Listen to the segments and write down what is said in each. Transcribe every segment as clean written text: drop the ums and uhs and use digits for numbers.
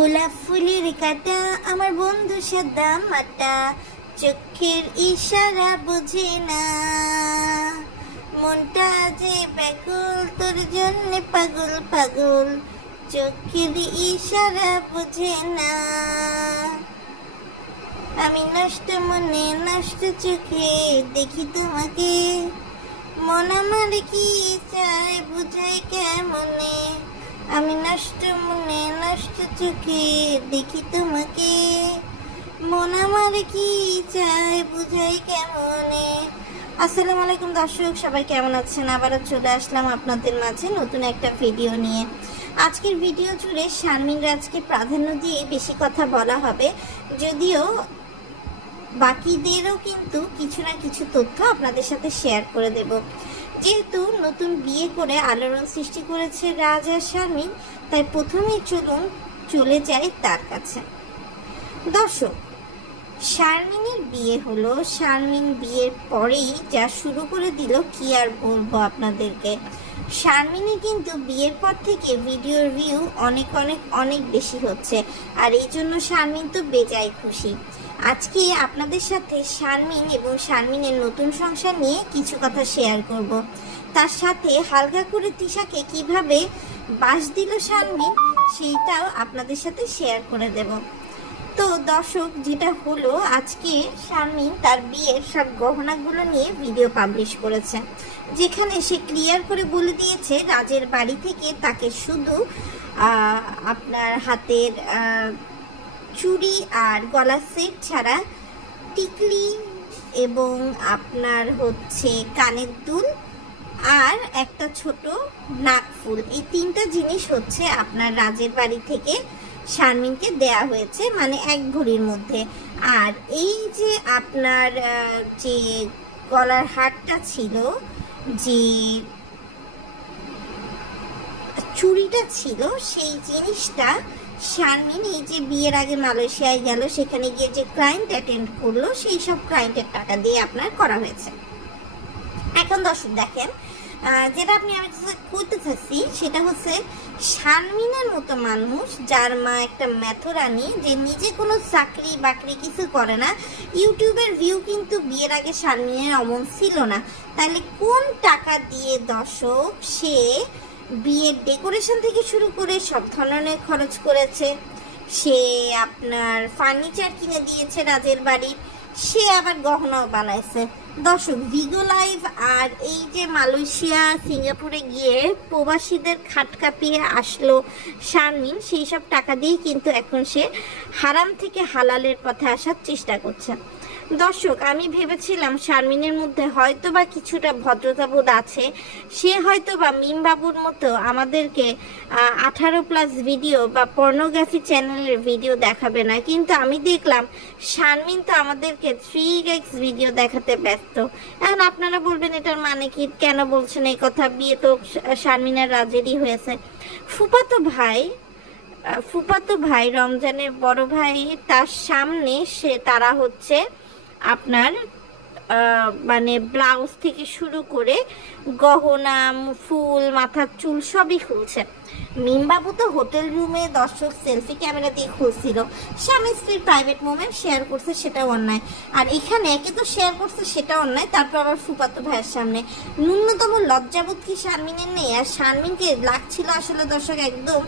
গোলাপ ফুলের কাটা আমার বন্ধু সাদা মাটা, চোখের ইশারা বুঝে না, মনটা যে ব্যাকুল তোর জন্য পাগল পাগল, চোখের ইশারা বুঝে না। আমি নষ্ট মনে নষ্ট চোখে দেখি তোমাকে, মন আমার কি চায় বুঝাই কেমনে। আমি নষ্ট মনে নষ্ট চোখে দেখি তোমাকে, মন আমার কি চায় বুঝাই কেমনে। আসসালামু আলাইকুম দর্শক, সবাই কেমন আছেন? আবারও চলে আসলাম আপনাদের মাঝে নতুন একটা ভিডিও নিয়ে। আজকের ভিডিও জুড়ে শারমিন রাজকে প্রাধান্য দিয়ে বেশি কথা বলা হবে, যদিও বাকিদেরও কিন্তু কিছু না কিছু তথ্য আপনাদের সাথে শেয়ার করে দেব। যেহেতু নতুন বিয়ে করে আলোড়ন সৃষ্টি করেছে রাজ আর শারমিন, তাই প্রথমেই চলে যায় তার কাছে। দর্শক, শারমিনের বিয়ে হলো, শারমিন বিয়ের পরেই যা শুরু করে দিল কি আর বলবো আপনাদেরকে। শারমিনের কিন্তু বিয়ের পর থেকে ভিডিওর ভিউ অনেক বেশি হচ্ছে, আর এই জন্য শারমিন তো বেজায় খুশি। আজকে আপনাদের সাথে শারমিন এবং শারমিনের নতুন সংসার নিয়ে কিছু কথা শেয়ার করব। তার সাথে হালকা করে তিশাকে কিভাবে বাস দিল শারমিন, সেইটাও আপনাদের সাথে শেয়ার করে দেব। তো দর্শক, যেটা হলো, আজকে শারমিন তার বিয়ের সব গহনাগুলো নিয়ে ভিডিও পাবলিশ করেছে, যেখানে সে ক্লিয়ার করে বলে দিয়েছে রাজের বাড়ি থেকে তাকে শুধু আপনার হাতের চুড়ি আর গলার সেট ছাড়া টিকলি এবং আপনার হচ্ছে কানের দুল আর একটা ছোট নাকফুল, এই তিনটা জিনিস হচ্ছে আপনার রাজের বাড়ি থেকে শারমিনকে দেয়া হয়েছে, মানে এক ভরির মধ্যে। আর এই যে আপনার যে গলার হারটা ছিল, যে চুড়িটা ছিল, সেই জিনিসটা শারমিন এই যে বিয়ের আগে মালয়েশিয়ায় গেল, সেখানে গিয়ে যে ক্লায়েন্ট অ্যাটেন্ড করলো, সেই সব ক্লায়েন্টের টাকা দিয়ে আপনার করা হয়েছে। এখন দর্শক দেখেন, যেটা আমি করতে চাচ্ছি সেটা হচ্ছে, শারমিনের মতো মানুষ, যার মা একটা মেথরানি, যে নিজে কোনো চাকরি বাকরি কিছু করে না, ইউটিউবের ভিউ কিন্তু বিয়ের আগে শারমিনের অমন ছিল না, তাহলে কোন টাকা দিয়ে দর্শক সে বিয়ের ডেকোরেশন থেকে শুরু করে সব ধরনের খরচ করেছে। সে আপনার ফার্নিচার কিনে দিয়েছে রাজের বাড়ির, সে আবার গহনাও বানাইছে। দর্শক, ভিগো লাইভ আর এই যে মালয়েশিয়া সিঙ্গাপুরে গিয়ে প্রবাসীদের খাট কাঁপিয়ে আসলো শারমিন, সেই সব টাকা দিয়ে কিন্তু এখন সে হারাম থেকে হালালের পথে আসার চেষ্টা করছে। দর্শক, আমি ভেবেছিলাম শারমিনের মধ্যে হয়তো বা কিছুটা ভদ্রতাবোধ আছে, সে হয়তো বা মিমবাবুর মতো আমাদেরকে 18+ ভিডিও বা পর্নোগ্রাফি চ্যানেলের ভিডিও দেখাবে না, কিন্তু আমি দেখলাম শারমিন তো আমাদেরকে 3x ভিডিও দেখাতে ব্যস্ত। এখন আপনারা বলবেন এটার মানে কি, কেন বলছেন এই কথা? বিয়ে তো শারমিন আর রাজেরই হয়েছে। ফুপাতো ভাই রমজানের বড় ভাই, তার সামনে তারা হচ্ছে আপনার মানে ব্লাউজ থেকে শুরু করে গহনা, ফুল, মাথার চুল সবই খুলছে। মিমবাবু তো হোটেল রুমে দর্শক সেলফি ক্যামেরা দিয়ে খুলছিল, স্বামী স্ত্রীর প্রাইভেট মোমেন্ট শেয়ার করছে, সেটাও অন্যায়। আর এখানে একে তো শেয়ার করছে, সেটা অন্যায়, তারপর আবার ফুপাতো ভাইয়ের সামনে। ন্যূনতম লজ্জাবোধ কি শারমিনের নেই? আর শারমিনকে লাগছিল আসলে দর্শক একদম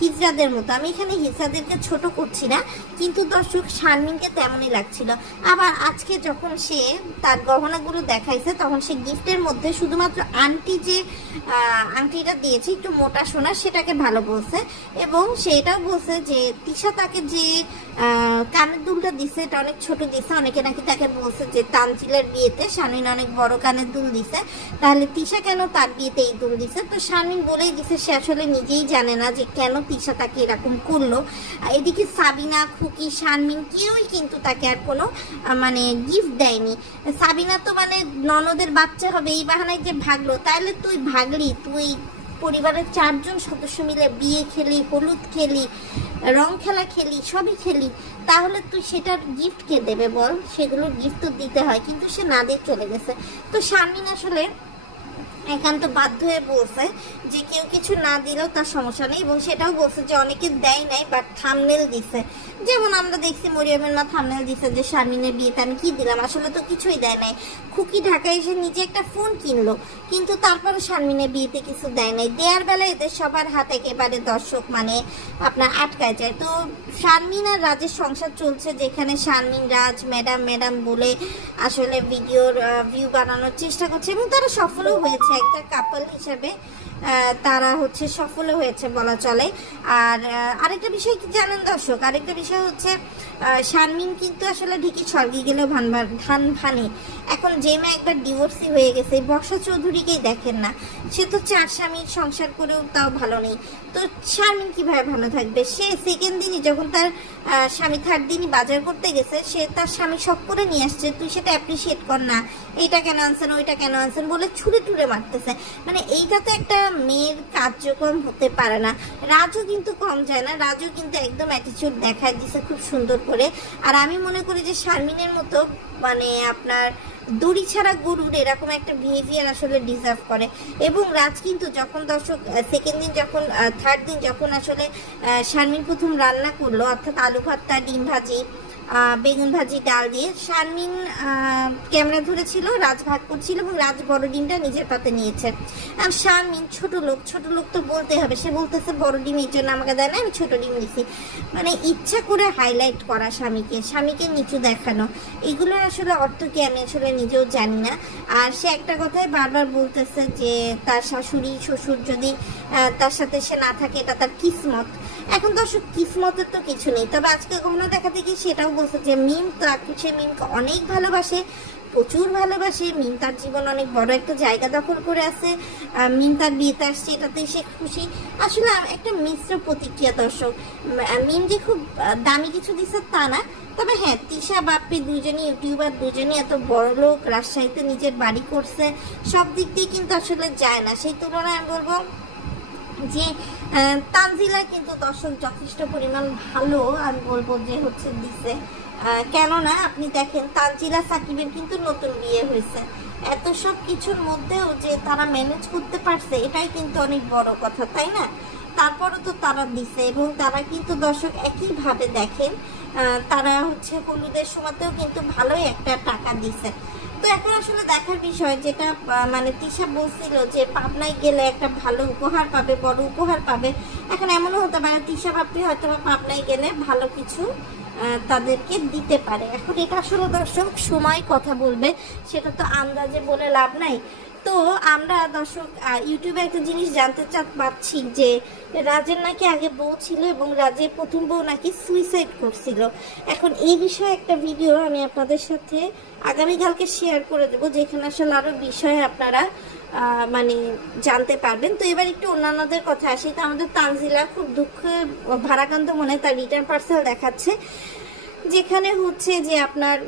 হিজড়াদের মতো। আমি এখানে হিজড়াদেরকে ছোট করছি না, কিন্তু দর্শক শারমিনকে তেমনই লাগছিল। আবার আজকে যখন সে তার গহনাগুলো দেখাইছে, তখন সে গিফটের মধ্যে শুধুমাত্র আংটিটা দিয়েছে, একটু মোটা সোনা, সেটাকে ভালো বলছে। এবং সেটাও বলছে যে তিশা তাকে যে কানের দুলটা দিছে, এটা অনেক ছোট দিছে। অনেকে নাকি তাকে বলছে যে তানজিলের বিয়েতে শারমিন অনেক বড় কানের দুল দিছে, তাহলে তিশা কেন তার বিয়েতে এই দুল দিছে? তো শারমিন বলেই দিছে সে আসলে নিজেই জানে না যে কেন তিশা তাকে এরকম করলো। এদিকে সাবিনা, খুকি, শারমিন কেউই কিন্তু তাকে আর কোনো মানে গিফট দেয়নি। সাবিনা তো মানে ননদের বাচ্চা হবে এই বাহানায় যে ভাগলো, তাহলে তুই ভাগলি, তুই পরিবারের 4 জন সদস্য মিলে বিয়ে খেলি, হলুদ খেলি, রং খেলা খেলি, সবই খেলি, তাহলে তুই সেটার গিফট কে দেবে বল? সেগুলোর গিফট তো দিতে হয়, কিন্তু সে না দিয়ে চলে গেছে। তো শারমিন আসলে একান্ত বাধ্য হয়ে বলছে যে কেউ কিছু না দিলেও তার সমস্যা নেই, এবং সেটাও বলছে যে অনেকে দেয় নাই বাট থাম্বনেল দিছে। যেমন আমরা দেখছি মরিয়মের মা থাম্বনেল দিছে যে শারমিনের বিয়েতে আমি কি দিলাম, আসলে তো কিছুই দেয় নাই। খুকি ঢাকায় এসে নিজে একটা ফোন কিনলো, কিন্তু তারপরে শারমিনের বিয়েতে কিছু দেয় নাই। দেওয়ার বেলা এদের সবার হাত একেবারে দর্শক মানে আপনার আটকায় যায়। তো শারমিন আর রাজের সংসার চলছে, যেখানে শারমিন রাজ ম্যাডাম ম্যাডাম বলে আসলে ভিডিওর ভিউ বানানোর চেষ্টা করছে, এবং তারা সফলও হয়েছে। একটা কাপল হিসাবে তারা হচ্ছে সফলও হয়েছে বলা চলে। আর আরেকটা বিষয় কি জানেন দর্শক, আরেকটা বিষয় হচ্ছে শারমিন কিন্তু আসলে ঢিকি স্বর্গে গেলেও ধান ভানে। এখন যে মেয়ে একবার ডিভোর্সি হয়ে গেছে, বর্ষা চৌধুরীকেই দেখেন না, সে তো 4 স্বামীর সংসার করেও তাও ভালো নেই। তো শারমিন কিভাবে ভালো থাকবে? সে সেকেন্ড দিনই যখন তার স্বামী থার্ড দিনই বাজার করতে গেছে, সে তার স্বামী সব করে নিয়ে আসছে, তুই সেটা অ্যাপ্রিসিয়েট কর না, এইটা কেন আনছেন ওইটা কেন আনছেন বলে ছুঁড়ে টুড়ে মারতেছে। মানে এইটা তো একটা মেয়ের কার্যক্রম হতে পারে না। রাজু কিন্তু কম যায় না, রাজু কিন্তু একদম অ্যাটিটিউড দেখায় দিছে খুব সুন্দর করে। আর আমি মনে করি যে শারমিনের মতো মানে আপনার দড়ি ছাড়া গরুর এরকম একটা বিহেভিয়ার আসলে ডিজার্ভ করে। এবং রাজ কিন্তু যখন দর্শক সেকেন্ড দিন যখন থার্ড দিন যখন আসলে শারমিন প্রথম রান্না করলো, অর্থাৎ আলু ভর্তা ডিম ভাজি বেগুন ভাজি ডাল দিয়ে, শারমিন ক্যামেরা ধরেছিল, রাজ ভাগ করছিল এবং রাজ বড় ডিমটা নিজের পাতে নিয়েছে। আর শারমিন ছোট লোক তো বলতে হবে, সে বলতেছে বড় ডিম এই জন্য আমাকে দেয় না, আমি ছোট ডিম নিছি। মানে ইচ্ছা করে হাইলাইট করা স্বামীকে নিচু দেখানো, এগুলোর আসলে অর্থ কি আমি আসলে নিজেও জানি না। আর সে একটা কথাই বারবার বলতেছে যে তার শাশুড়ি শ্বশুর যদি তার সাথে সে না থাকে এটা তার কিসমত। এখন দর্শক কিসমতের তো কিছু নেই, তবে আজকে গহনা দেখাতে গিয়ে সেটাও বলছে যে মিম সে মিমকে অনেক ভালোবাসে, প্রচুর ভালোবাসে। মিম তার জীবন অনেক বড় একটা জায়গা দখল করে আছে, মিম তার বিয়েতে আসছে এটাতে সে খুশি। আসলে একটা মিশ্র প্রতিক্রিয়া দর্শক। মিম যে খুব দামি কিছু দিচ্ছে তা না, তবে হ্যাঁ তিশা বাপ্পি দুজনই ইউটিউবার, দুজনই এত বড় লোক, রাজশাহীতে নিজের বাড়ি করছে, সব দিক দিয়ে কিন্তু আসলে যায় না। সেই তুলনায় আমি বলবো যে তানজিলা কিন্তু দর্শক যথেষ্ট পরিমাণ ভালো আমি বলবো যে হচ্ছে দিছে। কেননা আপনি দেখেন তানজিলা সাকিবের কিন্তু নতুন বিয়ে হয়েছে, এত সব কিছুর মধ্যেও যে তারা ম্যানেজ করতে পারছে এটাই কিন্তু অনেক বড় কথা, তাই না? তারপরও তো তারা দিছে, এবং তারা কিন্তু দর্শক একইভাবে দেখেন তারা হচ্ছে হলুদের সময়তেও কিন্তু ভালোই একটা টাকা দিছে। তো এখন আসলে দেখার বিষয় যেটা মানে তিশা বলছিল যে পাবনায় গেলে একটা ভালো উপহার পাবে, বড় উপহার পাবে। এখন এমনও হতে পারে তিশা বাপ্পি হয়তো পাবনায় গেলে ভালো কিছু তাদেরকে দিতে পারে। এখন এটা আসলে দর্শক সময় কথা বলবে, সেটা তো আন্দাজে বলে লাভ নাই। তো আমরা দর্শক ইউটিউবে একটা জিনিস জানতে পাচ্ছি যে রাজের নাকি আগে বউ ছিল এবং রাজের প্রথম বউ নাকি সুইসাইড করছিল। এখন এই বিষয়ে একটা ভিডিও আমি আপনাদের সাথে আগামীকালকে শেয়ার করে দেবো, যেখানে আসলে আরো বিষয়ে আপনারা মানে জানতে পারবেন। তো এবার একটু অন্যান্যদের কথা আসি। তো আমাদের তানজিলা খুব দুঃখে ভারাক্রান্ত মনে তার রিটার্ন পার্সেল দেখাচ্ছে, যেখানে হচ্ছে যে আপনার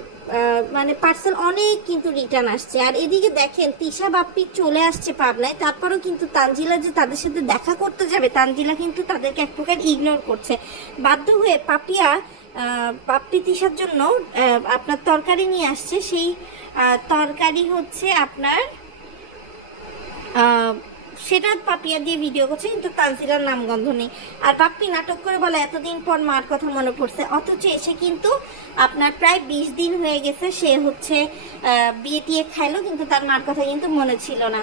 মানে পার্সেল অনেক কিন্তু রিটার্ন আসছে। আর এদিকে দেখেন তিশা বাপ্পি চলে আসছে পাবনায়, তারপরেও কিন্তু তানজিলা যে তাদের সাথে দেখা করতে যাবে, তানজিলা কিন্তু তাদেরকে এক প্রকার ইগনোর করছে। বাধ্য হয়ে পাপ্পি তিশার জন্য আপনার তরকারি নিয়ে আসছে, সেই তরকারি হচ্ছে আপনার সেটা পাপিয়া দিয়ে ভিডিও করছে, কিন্তু তানজিলার নামগন্ধ নেই। আর পাপ্পি নাটক করে বলে এতদিন পর মার কথা মনে পড়ছে, অথচ এসে কিন্তু আপনার প্রায় 20 দিন হয়ে গেছে সে হচ্ছে বিয়ে টিয়ে খাইলো, কিন্তু তার মার কথা কিন্তু মনে ছিল না।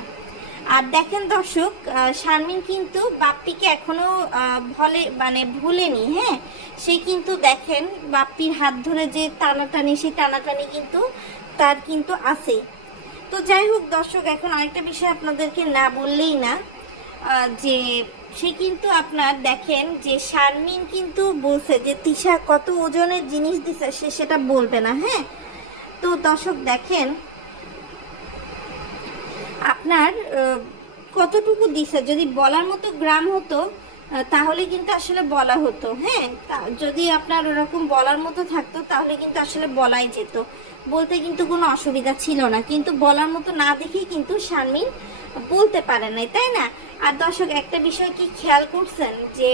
আর দেখেন দর্শক শারমিন কিন্তু বাপ্পিকে এখনো ভুলেনি। হ্যাঁ, সে কিন্তু দেখেন বাপ্পির হাত ধরে যে টানাটানি, সেই টানাটানি কিন্তু তার কিন্তু আছে। তো যাই হোক দর্শক, এখন আরেকটা বিষয় আপনাদেরকে না বললেই না, যে সে কিন্তু আপনার দেখেন যে শারমিন কিন্তু বলছে যে তিশা কত ওজনের জিনিস দিছে সে সেটা বলবে না। হ্যাঁ, তো দর্শক দেখেন আপনার কতটুকু দিছে, যদি বলার মতো গ্রাম হতো তাহলে কিন্তু আসলে বলা হতো। হ্যাঁ, যদি আপনার ওরকম বলার মতো থাকতো তাহলে কিন্তু আসলে বলাই যেত, বলতে কিন্তু কোনো অসুবিধা ছিল না। কিন্তু বলার মতো না দেখেই কিন্তু শারমিন বলতে পারে নাই, তাই না? আর দর্শক একটা বিষয় কি খেয়াল করছেন যে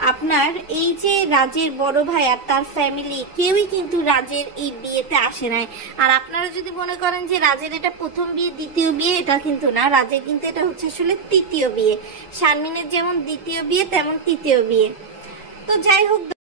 আপনার এই যে রাজের বড় ভাই আর তার ফ্যামিলি কেউই কিন্তু রাজের এই বিয়েতে আসে নাই। আর আপনারা যদি মনে করেন যে রাজের এটা প্রথম বিয়ে দ্বিতীয় বিয়ে, এটা কিন্তু না, রাজের কিন্তু এটা হচ্ছে আসলে তৃতীয় বিয়ে। শারমিনের যেমন দ্বিতীয় বিয়ে তেমন তৃতীয় বিয়ে। তো যাই হোক।